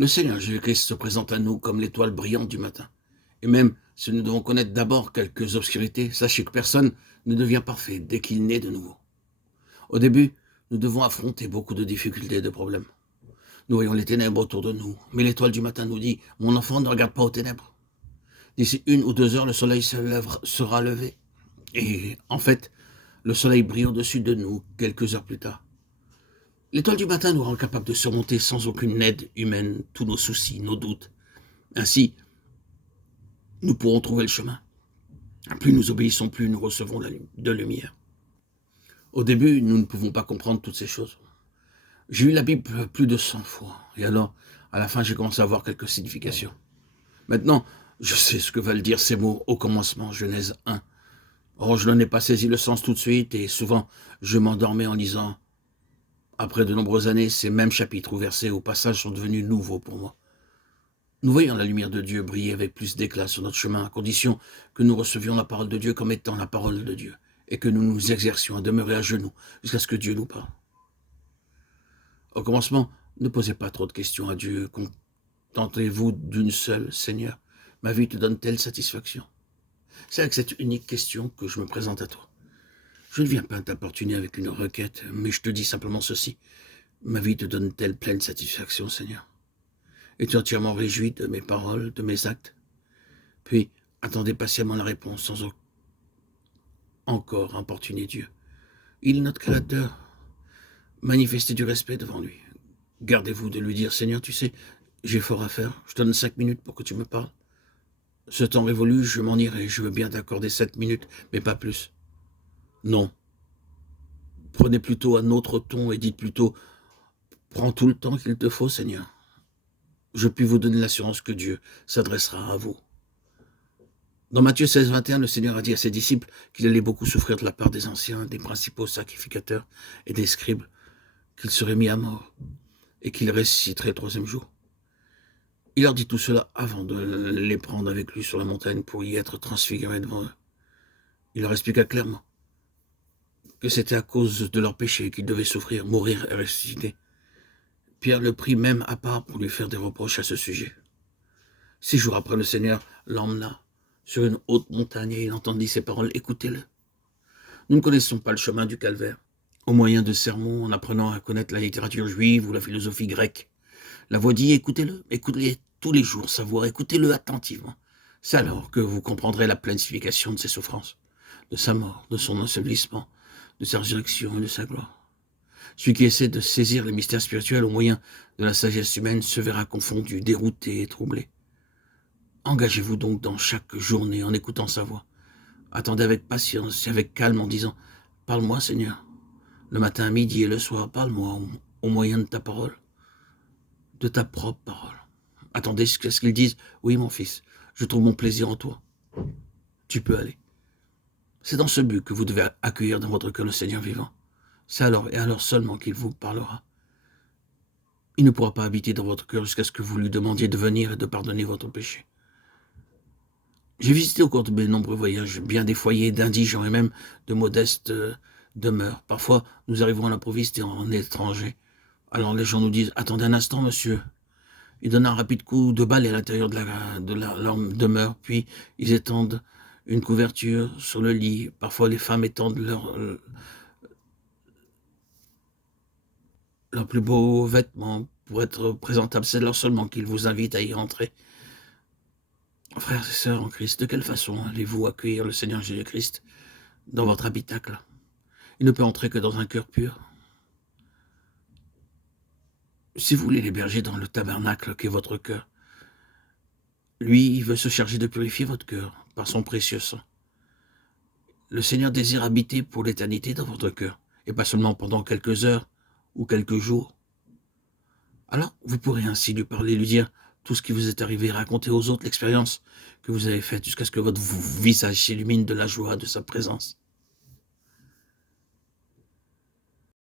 Le Seigneur Jésus-Christ se présente à nous comme l'étoile brillante du matin. Et même si nous devons connaître d'abord quelques obscurités, sachez que personne ne devient parfait dès qu'il naît de nouveau. Au début, nous devons affronter beaucoup de difficultés et de problèmes. Nous voyons les ténèbres autour de nous, mais l'étoile du matin nous dit, mon enfant, ne regarde pas aux ténèbres. D'ici 1 ou 2 heures, le soleil sera levé. Et en fait, le soleil brille au-dessus de nous quelques heures plus tard. L'étoile du matin nous rend capable de surmonter sans aucune aide humaine tous nos soucis, nos doutes. Ainsi, nous pourrons trouver le chemin. Plus nous obéissons, plus nous recevons de lumière. Au début, nous ne pouvons pas comprendre toutes ces choses. J'ai lu la Bible plus de 100 fois, et alors, à la fin, j'ai commencé à voir quelques significations. Maintenant, je sais ce que veulent dire ces mots au commencement, Genèse 1. Or, je n'en ai pas saisi le sens tout de suite, et souvent, je m'endormais en lisant. Après de nombreuses années, ces mêmes chapitres ou versets au passage sont devenus nouveaux pour moi. Nous voyons la lumière de Dieu briller avec plus d'éclat sur notre chemin, à condition que nous recevions la parole de Dieu comme étant la parole de Dieu, et que nous nous exercions à demeurer à genoux jusqu'à ce que Dieu nous parle. Au commencement, ne posez pas trop de questions à Dieu. Contentez-vous d'une seule, Seigneur. Ma vie te donne-t-elle satisfaction? C'est avec cette unique question que je me présente à toi. Je ne viens pas t'importuner avec une requête, mais je te dis simplement ceci. Ma vie te donne-t-elle pleine satisfaction, Seigneur? Es-tu entièrement réjoui de mes paroles, de mes actes? Puis, attendez patiemment la réponse sans encore importuner Dieu. Il est notre Créateur. Manifestez du respect devant lui. Gardez-vous de lui dire, Seigneur, tu sais, j'ai fort à faire, je te donne 5 minutes pour que tu me parles. Ce temps révolu, je m'en irai, je veux bien t'accorder 7 minutes, mais pas plus. Non. Prenez plutôt un autre ton et dites plutôt, prends tout le temps qu'il te faut, Seigneur. Je puis vous donner l'assurance que Dieu s'adressera à vous. Dans Matthieu 16, 21, le Seigneur a dit à ses disciples qu'il allait beaucoup souffrir de la part des anciens, des principaux sacrificateurs et des scribes, qu'il serait mis à mort et qu'il ressusciterait le 3e jour. Il leur dit tout cela avant de les prendre avec lui sur la montagne pour y être transfiguré devant eux. Il leur expliqua clairement que c'était à cause de leur péché qu'ils devaient souffrir, mourir et ressusciter. Pierre le prit même à part pour lui faire des reproches à ce sujet. 6 jours après, le Seigneur l'emmena sur une haute montagne et il entendit ces paroles, écoutez-le. Nous ne connaissons pas le chemin du calvaire. Au moyen de sermons, en apprenant à connaître la littérature juive ou la philosophie grecque, la voix dit, écoutez-le, écoutez-le tous les jours, sa voix, écoutez-le attentivement. C'est alors que vous comprendrez la pleine signification de ses souffrances, de sa mort, de son ensevelissement, de sa résurrection et de sa gloire. Celui qui essaie de saisir les mystères spirituels au moyen de la sagesse humaine se verra confondu, dérouté et troublé. Engagez-vous donc dans chaque journée en écoutant sa voix. Attendez avec patience et avec calme en disant « Parle-moi, Seigneur. Le matin, à midi et le soir, parle-moi au moyen de ta parole, de ta propre parole. Attendez ce qu'ils disent. Oui, mon fils, je trouve mon plaisir en toi. Tu peux aller. » C'est dans ce but que vous devez accueillir dans votre cœur le Seigneur vivant. C'est alors et alors seulement qu'il vous parlera. Il ne pourra pas habiter dans votre cœur jusqu'à ce que vous lui demandiez de venir et de pardonner votre péché. J'ai visité au cours de mes nombreux voyages bien des foyers d'indigents et même de modestes demeures. Parfois, nous arrivons à l'improviste et en étranger. Alors les gens nous disent « Attendez un instant, monsieur ». Ils donnent un rapide coup de balai à l'intérieur de leur demeure, puis ils étendent une couverture sur le lit. Parfois, les femmes étendent leurs plus beaux vêtements pour être présentables. C'est alors seulement qu'ils vous invitent à y entrer. Frères et sœurs en Christ, de quelle façon allez-vous accueillir le Seigneur Jésus-Christ dans votre habitacle? Il ne peut entrer que dans un cœur pur. Si vous voulez l'héberger dans le tabernacle qu'est votre cœur, lui, il veut se charger de purifier votre cœur par son précieux sang. Le Seigneur désire habiter pour l'éternité dans votre cœur, et pas seulement pendant quelques heures ou quelques jours. Alors, vous pourrez ainsi lui parler, lui dire tout ce qui vous est arrivé, raconter aux autres l'expérience que vous avez faite jusqu'à ce que votre visage s'illumine de la joie de sa présence.